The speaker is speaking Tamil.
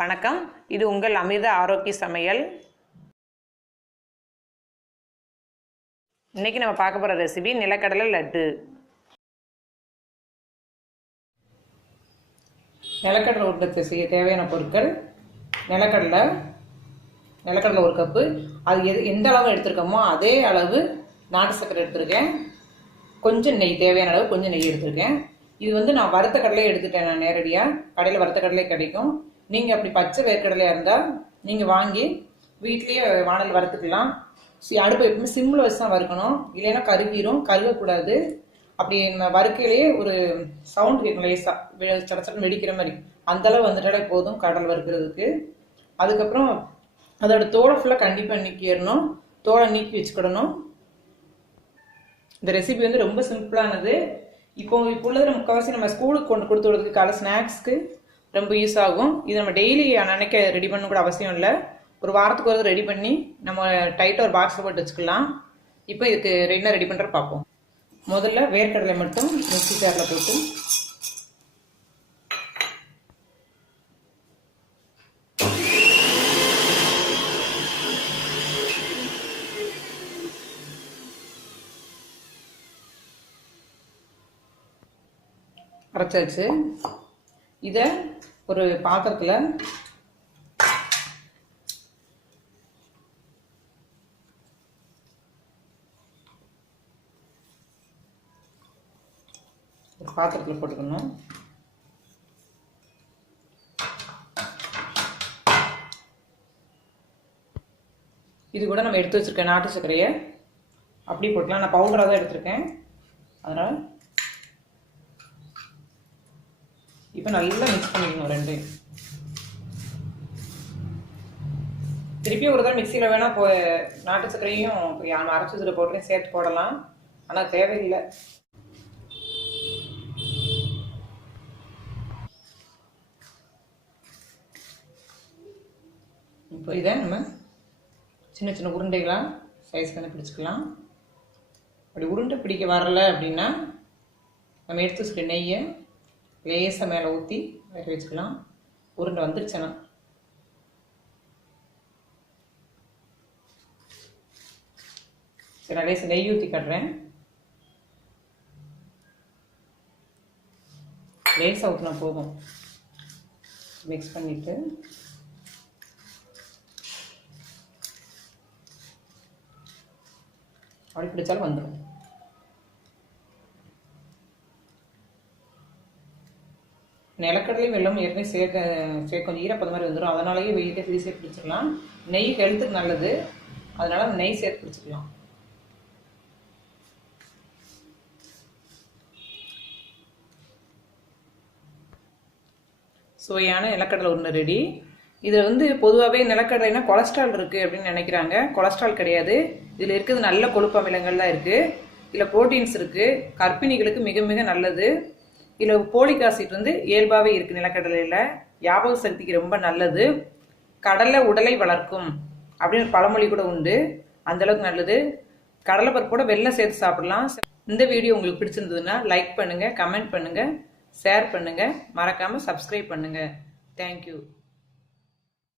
வணக்கம், இது உங்கள் அமிர்தா ஆரோக்கிய சமையல். இன்னைக்கு நம்ம பார்க்க போகிற ரெசிபி நிலக்கடலை லட்டு. நிலக்கடலை உருண்டை செய்ய தேவையான பொருட்கள்: நிலக்கடலை ஒரு கப்பு. அது எந்த அளவு எடுத்துருக்கோமோ அதே அளவு நாட்டு சர்க்கரை எடுத்திருக்கேன். கொஞ்சம் நெய், தேவையான அளவு கொஞ்சம் நெய் எடுத்திருக்கேன். இது நான் வறுத்த கடலையே எடுத்துட்டேன். நான் நேரடியாக கடையில் வறுத்த கடலையே கிடைக்கும். நீங்கள் அப்படி பச்சை வேர்க்கடலையாக இருந்தால் நீங்கள் வாங்கி வீட்லேயே வானல் வறுத்துக்கலாம். அடுப்பு எப்பவுமே சிம்மில் வச்சு தான் வறுக்கணும், இல்லைன்னா கருகிரும். கருகக்கூடாது. அப்படி வறுக்கையிலேயே ஒரு சவுண்ட் கேட்கும், லேசாக சடச்சடம் வெடிக்கிற மாதிரி. அந்தளவு வந்துட்டாலே போதும் கடல் வறுக்கிறதுக்கு. அதுக்கப்புறம் அதோட தோலை ஃபுல்லாக கண்டிப்பாக நீக்கிடணும். தோலை நீக்கி வச்சுக்கிடணும். இந்த ரெசிபி ரொம்ப சிம்பிளானது. இப்போ உள்ளது முக்கால்வாசி நம்ம ஸ்கூலுக்கு கொண்டு கொடுத்து விடுறதுக்கு, காலை ஸ்நாக்ஸ்க்கு ரொம்ப யூஸ் ஆகும். இது நம்ம டெய்லி அன்னைக்கு ரெடி பண்ண கூட அவசியம் இல்லை. ஒரு வாரத்துக்கு ஒரு ரெடி பண்ணி நம்ம டைட்டாக ஒரு பாக்ஸில் போட்டு வச்சுக்கலாம். இப்போ இதுக்கு என்ன ரெடி பண்ணுற பார்ப்போம். முதல்ல வேர்க்கடலை மட்டும் மிக்ஸி ஜாரில் போட்டு அரைச்சாச்சு. இதை ஒரு பாத்திரத்தில் போட்டுக்கணும். இது கூட நம்ம எடுத்து வச்சிருக்கேன் நாட்டு சர்க்கரையை அப்படி போட்டுக்கலாம். நான் பவுடராக தான் எடுத்திருக்கேன். அதனால் இப்போ நல்லா மிக்ஸ் பண்ணிக்கணும் ரெண்டையும். திருப்பி ஒரு தடவை மிக்சியில் வேணால் நாட்டு சர்க்கரையும் அரைச்சி வச்சுருக்க பவுடரையும் சேர்த்து போடலாம், ஆனால் தேவையில்லை. இப்போ இதை நம்ம சின்ன சின்ன உருண்டைகளாக சைஸ் பண்ணி பிடிச்சிக்கலாம். அப்படி உருண்டை பிடிக்க வரலை அப்படின்னா நம்ம எடுத்து வச்சுக்க நெய்யை லேசாக மேலே ஊற்றி வேக வச்சுக்கலாம். உருண்டை வந்துருச்சுன்னா சரி, நான் லேசாக நெய் ஊற்றி காட்டுறேன். லேசாக ஊற்றினா போதும். மிக்ஸ் பண்ணிவிட்டு அப்படி பிடிச்சாலும் வந்துடும். நிலக்கடலையும் வெள்ளம் ஏற்கனவே சேர்க்க கொஞ்சம் ஈரப்பத மாதிரி வந்துடும். அதனாலேயே வெயிட்டே சேர்த்து பிடிச்சிக்கலாம். நெய் ஹெல்த்துக்கு நல்லது, அதனால நெய் சேர்த்து பிடிச்சிக்கலாம். சுவையான நிலக்கடலை உருண்டை ரெடி. இதில் பொதுவாகவே நிலக்கடலைனா கொலஸ்ட்ரால் இருக்குது அப்படின்னு நினைக்கிறாங்க. கொலஸ்ட்ரால் கிடையாது. இதில் இருக்கிறது நல்ல கொழுப்பு அமிலங்கள் தான் இருக்குது. இதில் ப்ரோட்டீன்ஸ் இருக்குது. கர்ப்பிணிகளுக்கு மிக மிக நல்லது. இதில் போலிக் ஆசிட் இயல்பாகவே இருக்குது நிலக்கடலையில். ஞாபக சக்திக்கு ரொம்ப நல்லது. கடலை உடலை வளர்க்கும் அப்படின்னு பழமொழி கூட உண்டு. அந்தளவுக்கு நல்லது. கடலை பருப்போட வெள்ளை சேர்த்து சாப்பிடலாம். இந்த வீடியோ உங்களுக்கு பிடிச்சிருந்ததுன்னா லைக் பண்ணுங்கள், கமெண்ட் பண்ணுங்கள், ஷேர் பண்ணுங்கள், மறக்காமல் சப்ஸ்கிரைப் பண்ணுங்கள். தேங்க்யூ.